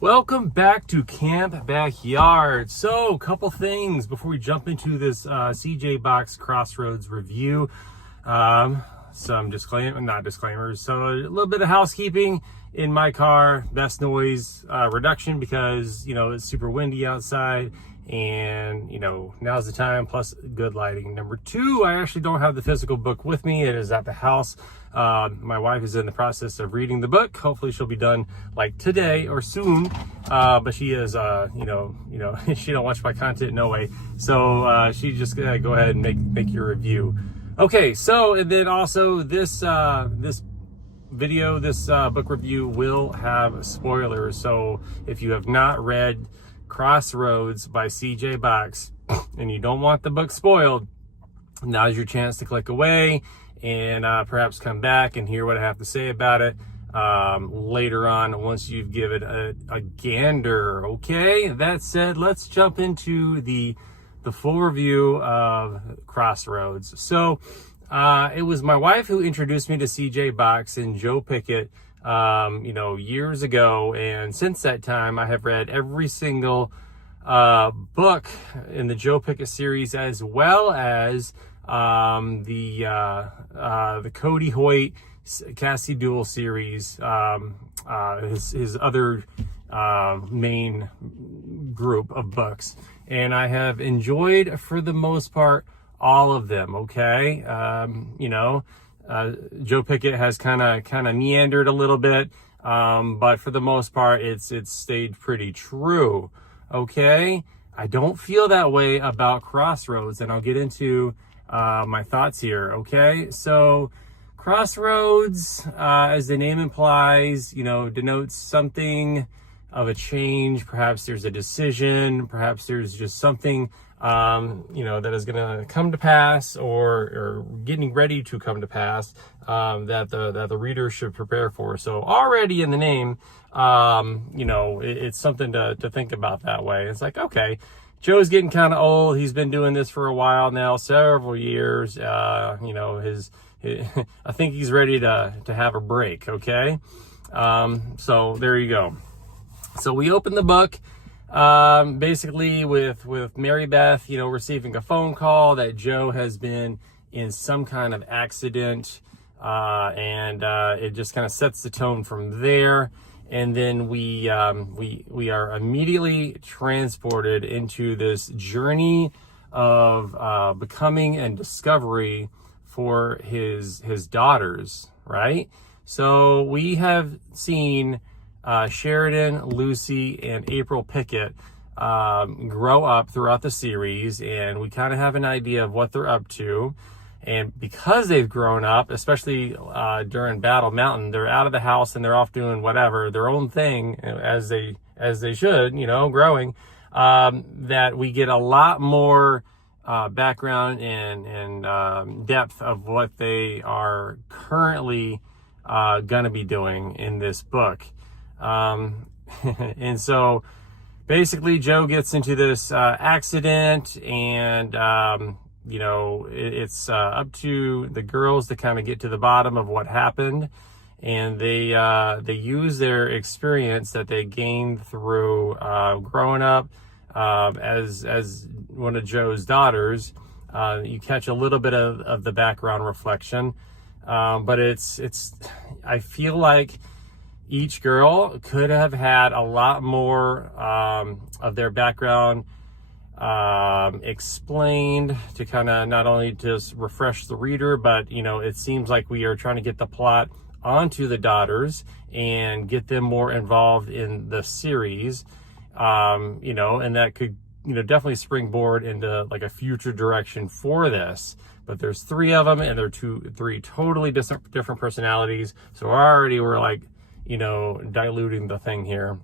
Welcome back to Camp Backyard. So, a couple things before we jump into this CJ Box Crossroads review. Some disclaimers. So, a little bit of housekeeping in my car. Best noise reduction because, it's super windy outside. And, now's the time, plus good lighting. Number two, I actually don't have the physical book with me. It is at the house. My wife is in the process of reading the book. Hopefully she'll be done like today or soon. But she is, she don't watch my content, no way. So, she just gonna go ahead and make your review. Okay. So, and then also this book review will have spoilers. So if you have not read Crossroads by CJ Box and you don't want the book spoiled, now's your chance to click away and perhaps come back and hear what I have to say about it later on once you've given it a gander. Okay, that said, let's jump into the full review of Crossroads. So it was my wife who introduced me to CJ Box and Joe Pickett years ago, and since that time I have read every single book in the Joe Pickett series, as well as the Cody Hoyt Cassie Duel series, his other main group of books, and I have enjoyed for the most part all of them. Okay, Joe Pickett has kind of meandered a little bit, but for the most part, it's stayed pretty true. Okay, I don't feel that way about Crossroads, and I'll get into my thoughts here. Okay, so Crossroads, as the name implies, denotes something of a change. Perhaps there's a decision. Perhaps there's just something that is going to come to pass or getting ready to come to pass, that the reader should prepare for. So already in the name, it's something to think about that way. It's like, okay, Joe's getting kind of old. He's been doing this for a while now, several years. I think he's ready to have a break. Okay. So there you go. So we open the book, basically with Mary Beth, receiving a phone call that Joe has been in some kind of accident, and it just kind of sets the tone from there. And then we are immediately transported into this journey of becoming and discovery for his daughters, right? So we have seen Sheridan, Lucy, and April Pickett grow up throughout the series, and we kind of have an idea of what they're up to. And because they've grown up, especially during Battle Mountain, they're out of the house and they're off doing whatever, their own thing, as they should, growing, that we get a lot more background and depth of what they are currently going to be doing in this book. And so basically Joe gets into this accident, and it's up to the girls to kind of get to the bottom of what happened, and they use their experience that they gained through growing up as one of Joe's daughters. You catch a little bit of the background reflection, but it's I feel like each girl could have had a lot more of their background explained to kind of not only just refresh the reader, but it seems like we are trying to get the plot onto the daughters and get them more involved in the series, and that could definitely springboard into like a future direction for this. But there's three of them, and they're three totally different personalities, so already we're like diluting the thing here.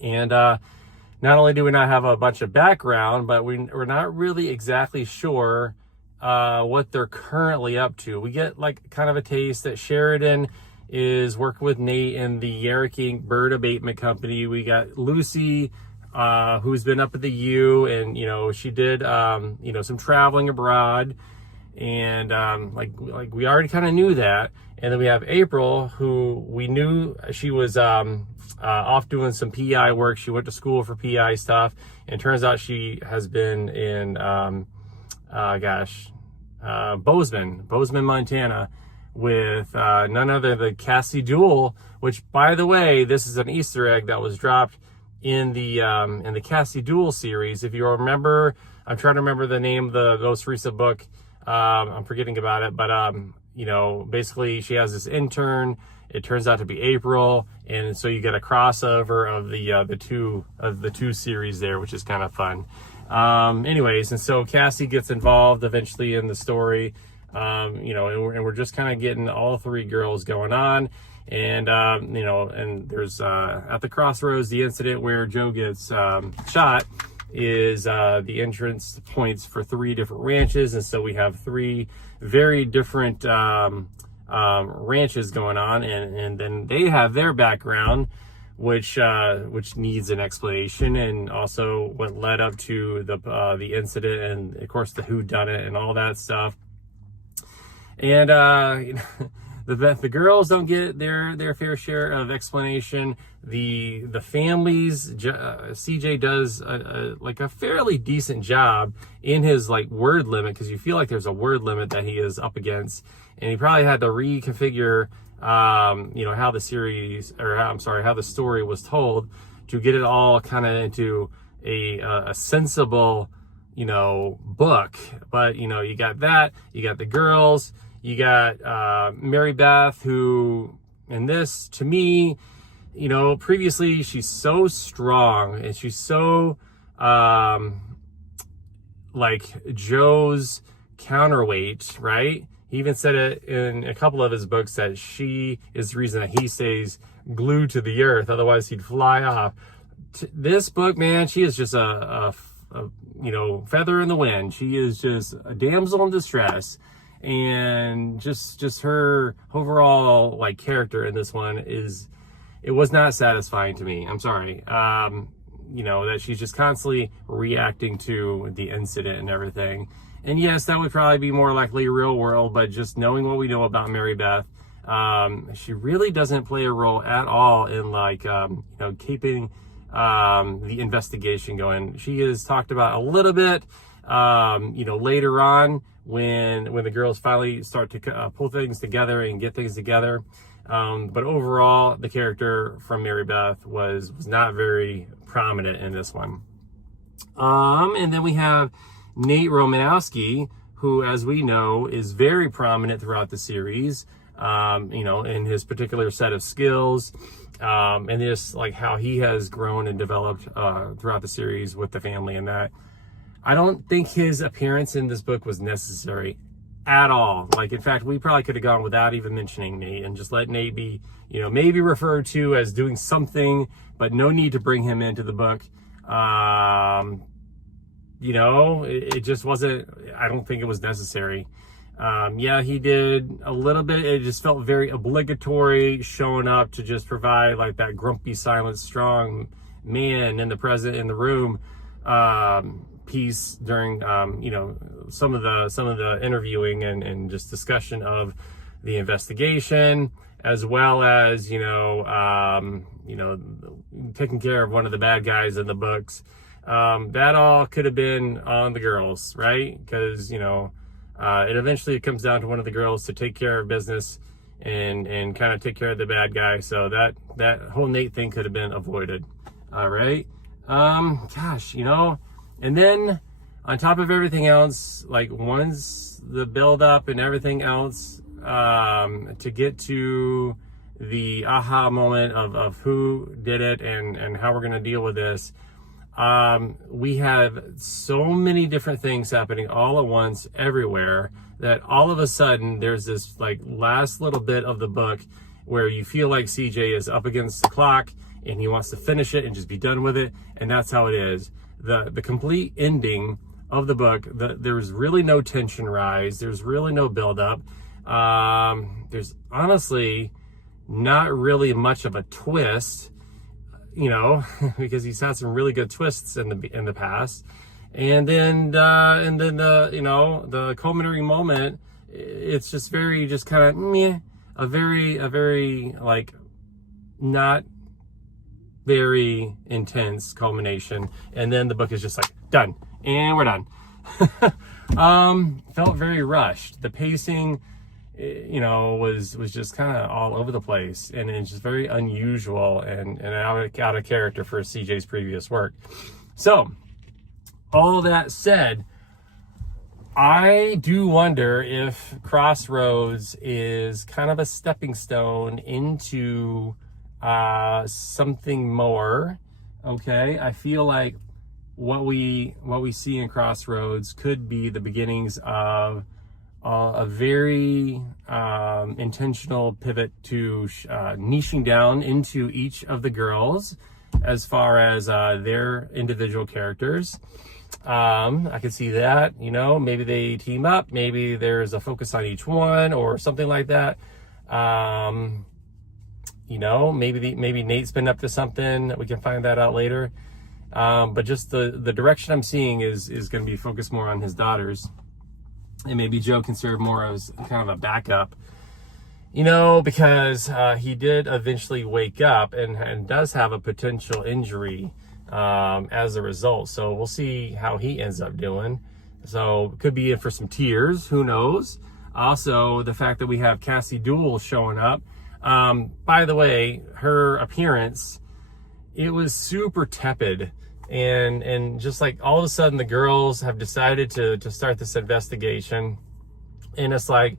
And not only do we not have a bunch of background, but we're not really exactly sure what they're currently up to. We get like kind of a taste that Sheridan is working with Nate in the Yerriking Bird Abatement Company. We got Lucy, who's been up at the U, and she did some traveling abroad. And like we already kind of knew that. And then we have April, who we knew she was off doing some PI work. She went to school for PI stuff, and it turns out she has been in Bozeman, Montana, with none other than Cassie Duell, which, by the way, this is an Easter egg that was dropped in the Cassie Duell series. If you remember, I'm trying to remember the name of the most recent book. I'm forgetting about it, but you know, basically she has this intern. It turns out to be April, and so you get a crossover of the two series there, which is kind of fun. Anyways, and so Cassie gets involved eventually in the story. You know, and we're just kind of getting all three girls going on. And, you know, and there's, at the crossroads, the incident where Joe gets, shot is, the entrance points for 3 different ranches. And so we have 3 very different, ranches going on, and then they have their background, which needs an explanation, and also what led up to the incident, and of course the whodunit and all that stuff. And you know, the girls don't get their fair share of explanation. The families, CJ does like a fairly decent job in his like word limit, because you feel like there's a word limit that he is up against, and he probably had to reconfigure you know, how the series, or how the story was told, to get it all kind of into a sensible, you know, book. But you know, you got the girls. You got Mary Beth, who, in this, to me, you know, previously she's so strong, and she's so like Joe's counterweight, right? He even said it in a couple of his books that she is the reason that he stays glued to the earth, otherwise he'd fly off. This book, man, she is just a you know, feather in the wind. She is just a damsel in distress. And just her overall like character in this one it was not satisfying to me. I'm sorry. You know, that she's just constantly reacting to the incident and everything. And yes, that would probably be more likely real world, but just knowing what we know about Mary Beth, she really doesn't play a role at all in like, you know, keeping the investigation going. She is talked about a little bit, you know, later on, when the girls finally start to pull things together and get things together. But overall, the character from Mary Beth was not very prominent in this one. And then we have Nate Romanowski, who, as we know, is very prominent throughout the series, you know, in his particular set of skills, and just like how he has grown and developed throughout the series with the family and that. I don't think his appearance in this book was necessary at all. Like, in fact, we probably could have gone without even mentioning Nate and just let Nate be, you know, maybe referred to as doing something, but no need to bring him into the book. You know, it just wasn't, I don't think it was necessary. Yeah, he did a little bit. It just felt very obligatory, showing up to just provide like that grumpy, silent, strong man in the room, piece during you know, some of the interviewing and just discussion of the investigation, as well as you know, taking care of one of the bad guys in the books. That all could have been on the girls, right? Because you know, it eventually comes down to one of the girls to take care of business and kind of take care of the bad guy. So that whole Nate thing could have been avoided. All right. Gosh, you know. And then on top of everything else, like once the build up and everything else, to get to the aha moment of who did it and how we're going to deal with this, we have so many different things happening all at once everywhere that all of a sudden there's this like last little bit of the book where you feel like CJ is up against the clock and he wants to finish it and just be done with it. And that's how it is. The complete ending of the book, there's really no tension rise. There's really no buildup. There's honestly not really much of a twist, you know, because he's had some really good twists in the past. And then you know, the culminating moment, it's just very, just kind of meh, a very like not very intense culmination. And then the book is just like done, and we're done. Felt very rushed. The pacing, you know, was just kind of all over the place, and it's just very unusual and out of character for CJ's previous work. So all that said, I do wonder if Crossroads is kind of a stepping stone into something more. Okay, I feel like what we see in Crossroads could be the beginnings of a very intentional pivot to niching down into each of the girls as far as their individual characters. I could see that, you know, maybe they team up, maybe there's a focus on each one or something like that. You know, maybe Nate's been up to something. We can find that out later. But just the direction I'm seeing is going to be focused more on his daughters, and maybe Joe can serve more as kind of a backup, you know, because he did eventually wake up and does have a potential injury as a result. So we'll see how he ends up doing. So could be in for some tears, who knows. Also, the fact that we have Cassie Duell showing up. By the way, her appearance, it was super tepid, and just like all of a sudden the girls have decided to start this investigation, and it's like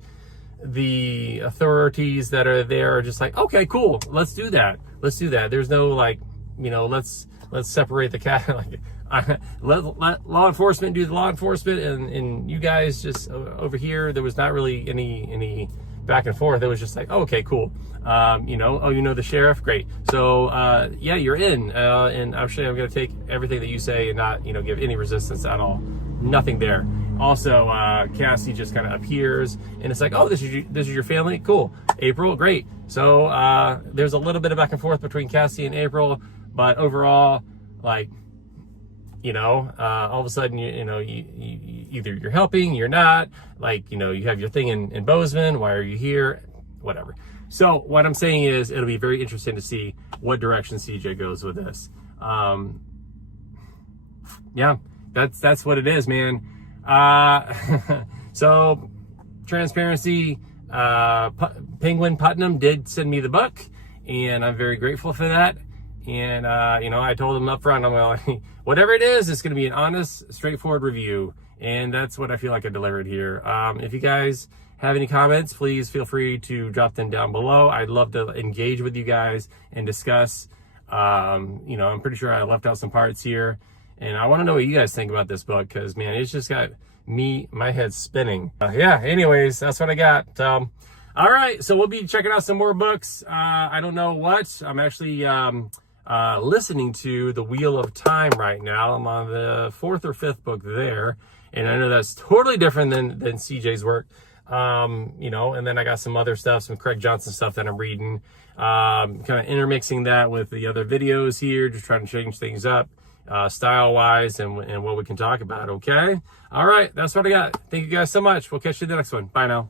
the authorities that are there are just like, okay, cool, let's do that. There's no like, you know, let's separate the cat. Like, let law enforcement do the law enforcement, and you guys just over here. There was not really any back and forth. It was just like, oh, okay, cool. You know, oh, you know the sheriff, great. So yeah, you're in, and actually I'm going to take everything that you say and not, you know, give any resistance at all. Nothing there. Also, Cassie just kind of appears, and it's like, oh, this is your family, cool. April, great. So there's a little bit of back and forth between Cassie and April, but overall, like, you know, all of a sudden, you know, you either you're helping, you're not, like, you know, you have your thing in Bozeman, why are you here, whatever. So what I'm saying is it'll be very interesting to see what direction CJ goes with this. Yeah, that's what it is, man. So transparency, Penguin Putnam did send me the book, and I'm very grateful for that. And, you know, I told him up front, I'm like, whatever it is, it's going to be an honest, straightforward review. And that's what I feel like I delivered here. If you guys have any comments, please feel free to drop them down below. I'd love to engage with you guys and discuss. You know, I'm pretty sure I left out some parts here. And I want to know what you guys think about this book, because, man, it's just got my head spinning. Yeah, anyways, that's what I got. All right, so we'll be checking out some more books. I don't know what. I'm actually listening to The Wheel of Time right now. I'm on the 4th or 5th book there, and I know that's totally different than CJ's work. You know, and then I got some other stuff, some Craig Johnson stuff that I'm reading, kind of intermixing that with the other videos here, just trying to change things up, style-wise, and what we can talk about, okay? All right, that's what I got. Thank you guys so much. We'll catch you in the next one. Bye now.